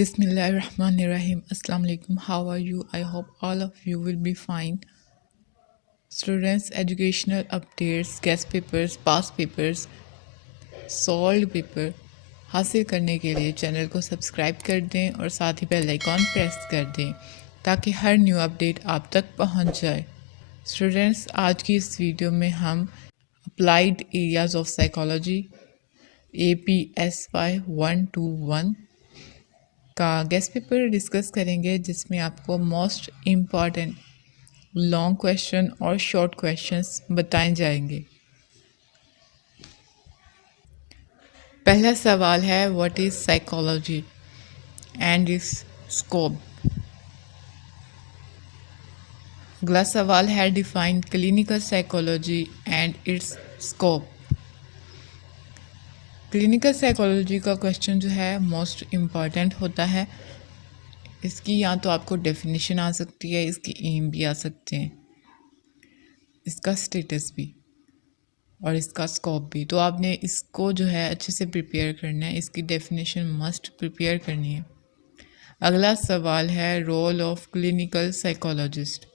Bismillahirrahmanirrahim. Assalamu alaikum. How are you? I hope all of you will be fine. Students, educational updates, guest papers, past papers, solved paper हासिल करने के लिए channel को subscribe कर दें और साथ ही बेल आइकॉन प्रेस कर दें ताकि हर न्यू अपडेट आप तक पहुंच जाए। स्टूडेंट्स, आज की इस वीडियो में हम applied areas of psychology APSY 121 का गेस्ट पेपर डिस्कस करेंगे, जिसमें आपको मोस्ट इम्पॉर्टेंट लॉन्ग क्वेश्चन और शॉर्ट क्वेश्चंस बताए जाएंगे। पहला सवाल है, what is psychology and its scope. अगला सवाल है, define clinical psychology and its scope. Clinical psychology का क्वेश्चन जो है मोस्ट इम्पॉर्टेंट होता है। इसकी या तो आपको डेफिनेशन आ सकती है, इसकी एम भी आ सकते हैं, इसका स्टेटस भी और इसका स्कोप भी। तो आपने इसको जो है अच्छे से प्रिपेयर करना है, इसकी डेफिनेशन मस्ट प्रिपेयर करनी है। अगला सवाल है, रोल ऑफ क्लिनिकल साइकोलॉजिस्ट।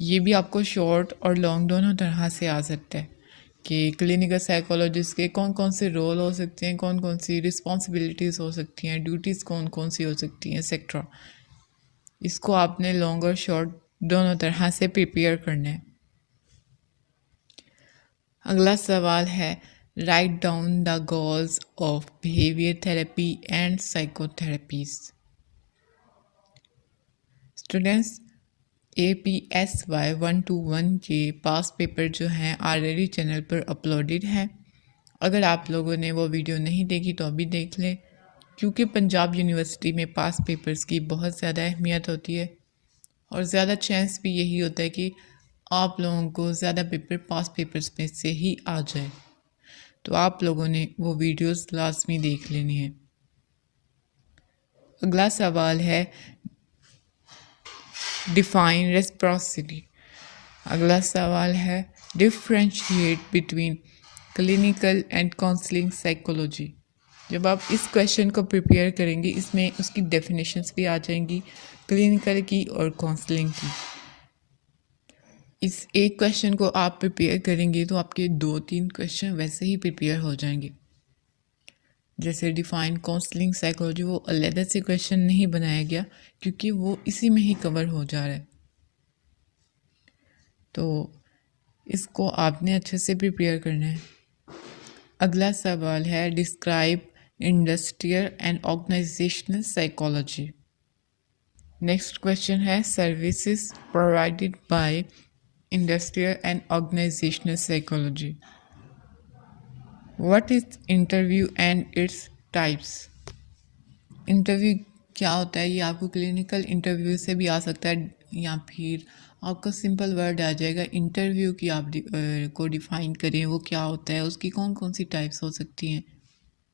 ये भी आपको शॉर्ट और लॉन्ग दोनों तरह से आ सकता है कि क्लिनिकल साइकोलॉजिस्ट के कौन कौन से रोल हो सकते हैं, कौन कौन सी रिस्पॉन्सिबिलिटीज़ हो सकती हैं, ड्यूटीज़ कौन कौन सी हो सकती हैं, एक्सेट्रा। इसको आपने लॉन्ग और शॉर्ट दोनों तरह से प्रिपेयर करना है। अगला सवाल है, write down the goals of behaviour therapy and psychotherapies. Students, APSY 121 के पास पेपर जो हैं ऑलरेडी चैनल पर अपलोडेड हैं। अगर आप लोगों ने वो वीडियो नहीं देखी तो अभी देख लें, क्योंकि पंजाब यूनिवर्सिटी में पास पेपर्स की बहुत ज़्यादा अहमियत होती है और ज़्यादा चांस भी यही होता है कि आप लोगों को ज़्यादा पेपर पास पेपर्स में से ही आ जाए। तो आप लोगों ने वो वीडियोस लाजमी देख लेनी है। अगला सवाल है, डिफाइन रेस्प्रोसिटी। अगला सवाल है, differentiate between clinical and counselling psychology. जब आप इस क्वेश्चन को प्रिपेयर करेंगे, इसमें उसकी डेफिनेशंस भी आ जाएंगी, क्लिनिकल की और काउंसलिंग की। इस एक क्वेश्चन को आप प्रिपेयर करेंगे तो आपके 2-3 क्वेश्चन वैसे ही प्रिपेयर हो जाएंगे। जैसे डिफाइन काउंसलिंग साइकोलॉजी, वो अलग से क्वेश्चन नहीं बनाया गया क्योंकि वो इसी में ही कवर हो जा रहा है। तो इसको आपने अच्छे से प्रिपेयर करना है। अगला सवाल है, describe industrial and organisational psychology. Next question है, services provided by industrial and organisational psychology. What is interview and its types. Interview क्या होता है, ये आपको क्लिनिकल इंटरव्यू से भी आ सकता है या फिर आपका सिंपल वर्ड आ जाएगा इंटरव्यू की। आप को डिफ़ाइन करें वो क्या होता है, उसकी कौन कौन सी टाइप्स हो सकती हैं।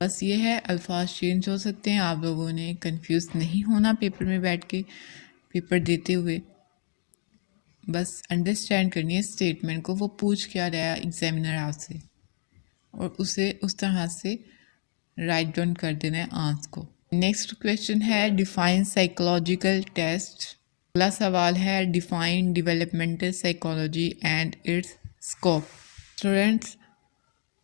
बस ये है, अल्फाज चेंज हो सकते हैं। आप लोगों ने कंफ्यूज नहीं होना पेपर में बैठ के, पेपर देते हुए बस अंडरस्टैंड करनी है स्टेटमेंट को, वो पूछ क्या रहा है एग्जामिनर आपसे, और उसे उस तरह से राइट डाउन कर देना है आंसर को। नेक्स्ट क्वेश्चन है, डिफाइन साइकोलॉजिकल टेस्ट। अगला सवाल है, define developmental psychology and its scope. Students,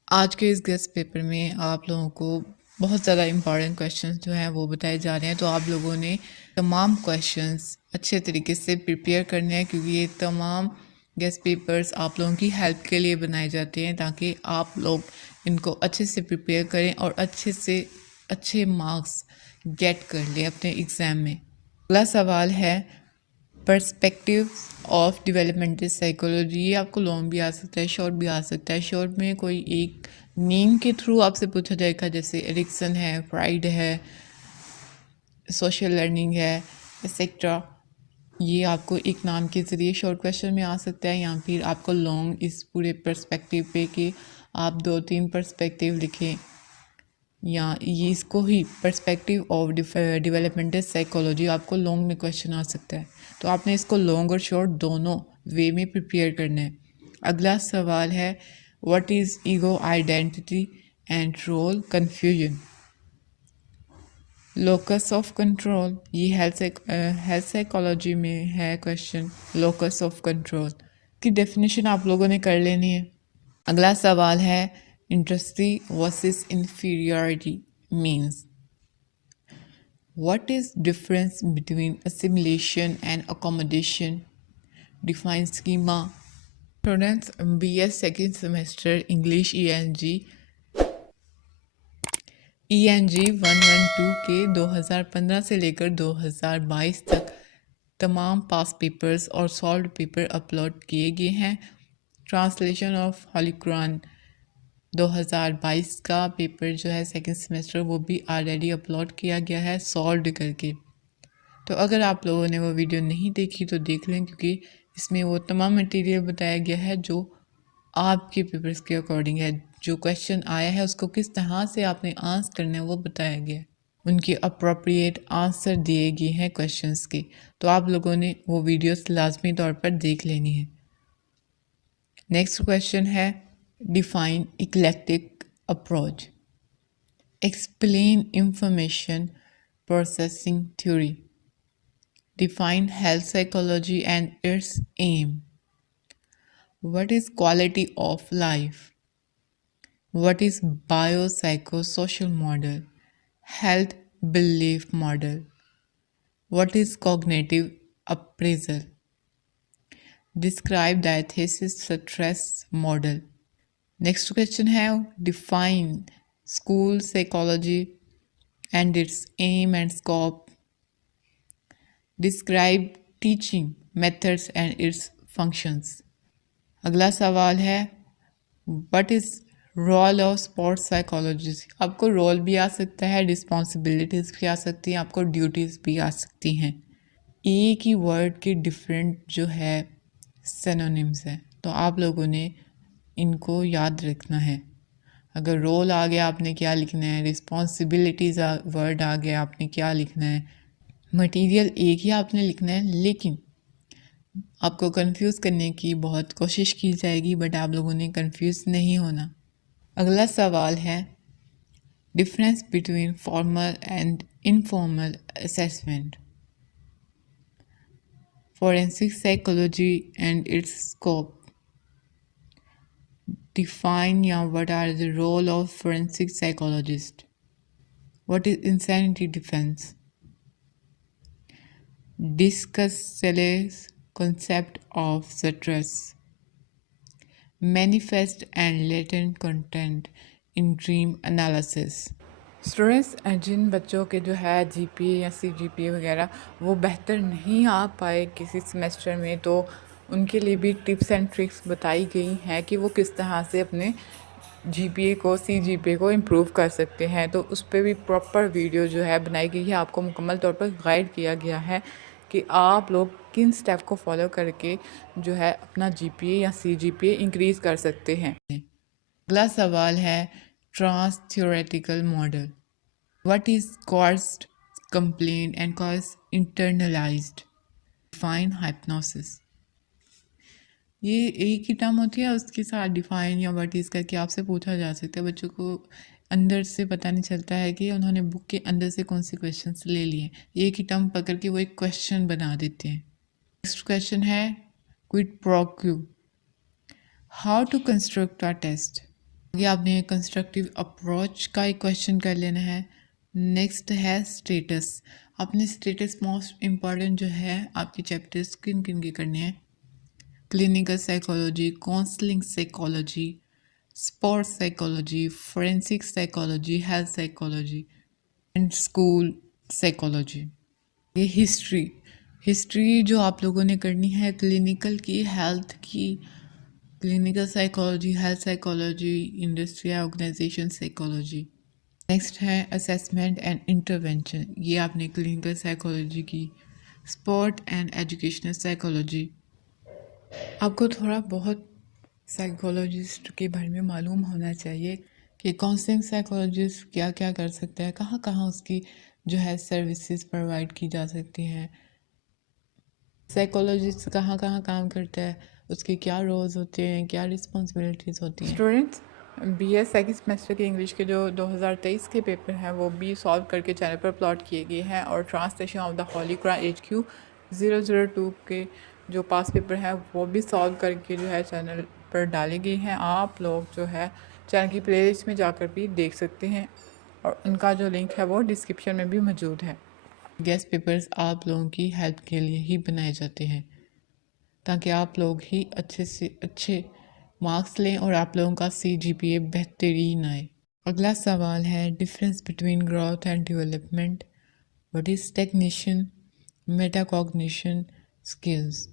आज के इस गेस्ट पेपर में आप लोगों को बहुत ज़्यादा इंपॉर्टेंट क्वेश्चंस जो हैं वो बताए जा रहे हैं। तो आप लोगों ने तमाम क्वेश्चंस अच्छे तरीके से प्रिपेयर करने हैं, क्योंकि ये तमाम गेस्ट पेपर्स आप लोगों की हेल्प के लिए बनाए जाते हैं ताकि आप लोग इनको अच्छे से प्रिपेयर करें और अच्छे से अच्छे मार्क्स गेट कर लें अपने एग्ज़ाम में। अगला सवाल है, पर्सपेक्टिव ऑफ डेवलपमेंटल साइकोलॉजी। ये आपको लॉन्ग भी आ सकता है, शॉर्ट भी आ सकता है। शॉर्ट में कोई एक नेम के थ्रू आपसे पूछा जाएगा, जैसे एरिक्सन है, फ्राइड है, सोशल लर्निंग है, एक्सेट्रा। ये आपको एक नाम के ज़रिए शॉर्ट क्वेश्चन में आ सकता है, या फिर आपको लॉन्ग इस पूरे पर्सपेक्टिव पे कि आप 2-3 पर्सपेक्टिव लिखें, या ये इसको ही पर्सपेक्टिव ऑफ डेवलपमेंटल साइकोलॉजी आपको लॉन्ग में क्वेश्चन आ सकता है। तो आपने इसको लॉन्ग और शॉर्ट दोनों वे में प्रिपेयर करना है। अगला सवाल है, what is ego identity and role confusion. Locus of control, ये हेल्थ साइकोलॉजी में है क्वेश्चन। लोकस ऑफ कंट्रोल की डेफिनेशन आप लोगों ने कर लेनी है। अगला सवाल है industry versus inferiority means. What is difference between assimilation and accommodation? Define schema. Students, BS second semester English ENG 112 के 2015 से लेकर 2022 तक तमाम पास पेपर्स और सॉल्व पेपर अपलोड किए गए हैं। ट्रांसलेशन ऑफ होली कुरान 2022 का पेपर जो है सेकंड सेमेस्टर वो भी ऑलरेडी अपलोड किया गया है सॉल्व करके। तो अगर आप लोगों ने वो वीडियो नहीं देखी तो देख लें, क्योंकि इसमें वो तमाम मटेरियल बताया गया है जो आपके पेपर्स के अकॉर्डिंग है। जो क्वेश्चन आया है उसको किस तरह से आपने आंसर करना है वो बताया गया है। उनके अप्रोप्रिएट आंसर दिए गए हैं क्वेश्चंस के। तो आप लोगों ने वो वीडियोस लाजमी तौर पर देख लेनी है। नेक्स्ट क्वेश्चन है define eclectic approach. Explain information processing theory. Define health psychology and its aim. What is quality of life? What is biopsychosocial model? Health belief model. What is cognitive appraisal? Describe diathesis stress model. Next question है define school psychology and its aim and scope. Describe teaching methods and its functions. अगला सवाल है what is role of sports psychologist. आपको role भी आ सकता है, responsibilities भी आ सकती हैं, आपको ड्यूटीज़ भी आ सकती हैं। एक ही वर्ड के डिफरेंट जो है सिनोनिम्स हैं, तो आप लोगों ने इनको याद रखना है। अगर रोल आ गया आपने क्या लिखना है, रिस्पॉन्सिबिलिटीज़ वर्ड आ गया आपने क्या लिखना है। मटेरियल एक ही आपने लिखना है, लेकिन आपको कंफ्यूज करने की बहुत कोशिश की जाएगी, बट आप लोगों ने कंफ्यूज नहीं होना। अगला सवाल है difference between formal and informal assessment. Forensic psychology and its scope. Define या what are the role of forensic psychologist. What is insanity defence. Discuss Selle's concept of stress. Manifest and latent content in dream analysis. Students, जिन बच्चों के जो है GPA या CGPA वगैरह वो बेहतर नहीं आ पाए किसी सेमेस्टर में, तो उनके लिए भी टिप्स एंड ट्रिक्स बताई गई हैं कि वो किस तरह से अपने जीपीए को सीजीपीए को इम्प्रूव कर सकते हैं। तो उस पर भी प्रॉपर वीडियो जो है बनाई गई है, आपको मुकम्मल तौर पर गाइड किया गया है कि आप लोग किन स्टेप को फॉलो करके जो है अपना जीपीए या सीजीपीए इंक्रीज़ कर सकते हैं। अगला सवाल है transtheoretical model. What is caused complain and cause internalised. Define hypnosis. ये एक ही टर्म होती है, उसके साथ डिफाइन या व्हाट इज़ करके आपसे पूछा जा सकता है। बच्चों को अंदर से पता नहीं चलता है कि उन्होंने बुक के अंदर से कौन से क्वेश्चंस ले लिए। एक ही टर्म पकड़ के वो एक क्वेश्चन बना देते हैं। नेक्स्ट क्वेश्चन है quid pro quo. How to construct a test. ये आपने कंस्ट्रक्टिव अप्रोच का एक क्वेश्चन कर लेना है। नेक्स्ट है स्टेटस। अपने स्टेटस मोस्ट इम्पॉर्टेंट जो है आपके चैप्टर्स किन किन के करने हैं। Clinical psychology, counselling psychology, sports psychology, forensic psychology, health psychology and school psychology. ये हिस्ट्री जो आप लोगों ने करनी है क्लिनिकल की, हेल्थ की, clinical psychology, health psychology, industry organisation psychology. Next है असेसमेंट एंड इंटरवेंशन। ये आपने क्लिनिकल साइकोलॉजी की। Sport and educational psychology. आपको थोड़ा बहुत साइकोलॉजिस्ट के बारे में मालूम होना चाहिए कि काउंसलिंग साइकोलॉजिस्ट क्या क्या कर सकता है, कहाँ कहाँ उसकी जो है सर्विसेज प्रोवाइड की जा सकती हैं, साइकोलॉजिस्ट कहाँ कहाँ काम करता है, उसके क्या रोल्स होते हैं, क्या रिस्पॉन्सिबिलिटीज़ होती हैं। स्टूडेंट्स, BS सेकंड सेमेस्टर के इंग्लिश के जो 2023 के पेपर हैं वो भी सॉल्व करके चैनल पर अपलोड किए गए हैं, और translation of the Holi Quran HQ 002 के जो पास पेपर हैं वो भी सॉल्व करके जो है चैनल पर डाले गए हैं। आप लोग जो है चैनल की प्लेलिस्ट में जाकर भी देख सकते हैं, और उनका जो लिंक है वो डिस्क्रिप्शन में भी मौजूद है। गेस्ट पेपर्स आप लोगों की हेल्प के लिए ही बनाए जाते हैं, ताकि आप लोग ही अच्छे से अच्छे मार्क्स लें और आप लोगों का CGPA बेहतरीन आए। अगला सवाल है difference between growth and development, what is technician, metacognition, skills.